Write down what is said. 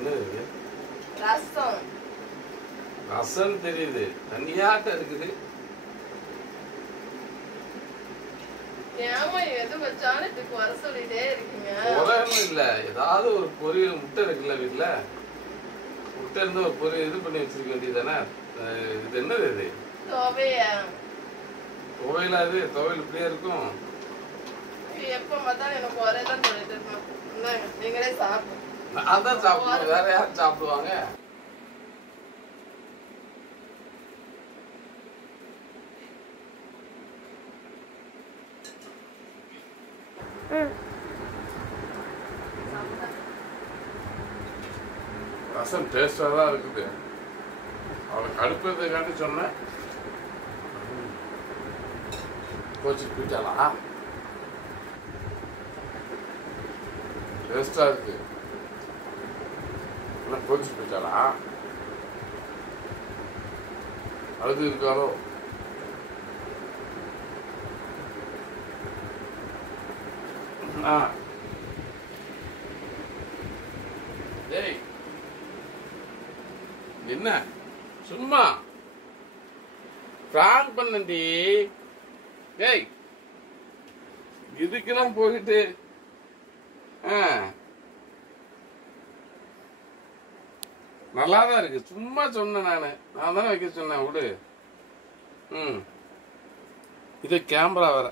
என்னது ரசம் ரசம் தெரியுது தனியாட்ட இருக்குது ஏமா எது வச்சாலும் இதுக்கு வர சொல்லிட்டே இருக்கீங்க குறையும் இல்ல ஏதாவது ஒரு பொரியல் முட்டை இருக்குல்ல வீட்டுல முட்டை இருந்து ஒரு பொரியல் இது பண்ணி வச்சிருக்க வேண்டியதானே இது என்னது இது துவையலா இது துவையல் இப்படியே இருக்கும் எப்ப பார்த்தாலும் எனக்கு ஒரே தான் சொல்லிட்டு இருக்கோம் நீங்களே சாப்பிடும் நான் தான் சாப்பிடுவேன் வேற யாரும் சாப்பிடுவாங்க ரசம் டேஸ்டா தான் இருக்குது அவளை கடுப்பதுக்காண்டி சொன்னேன் கோச்சிட்டு போயிட்டாளா டேஸ்டா இருக்கு கோச்சிட்டு போயிட்டாளா அழுது இருக்காரோ டேய் என்ன சும்மா பிராங்க் பண்ணண்டி டேய் இதுக்கெல்லாம் போயிட்டு நல்லாதான் இருக்கு சும்மா சொன்னேன் நான் தானே வைக்க சொன்னேன் விடு இது கேமரா வேற